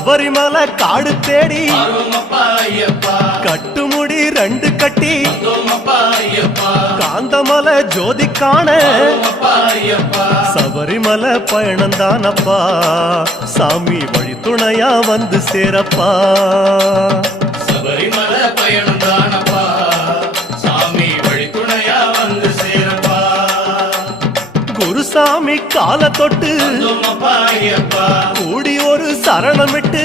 சபரிமலை காடு தேடி கட்டுமுடி 2 கட்டி காந்தமலை ஜோதி காண சபரிமலை பயணந்தானப்பா சாமி வழி துணையா வந்து சேரப்பா சபரிமலை பயணந்தானப்பா சாமி வழி துணையா வந்து சேரப்பா குருசாமி கால தொட்டு கூடி ஒரு சரணமிட்டு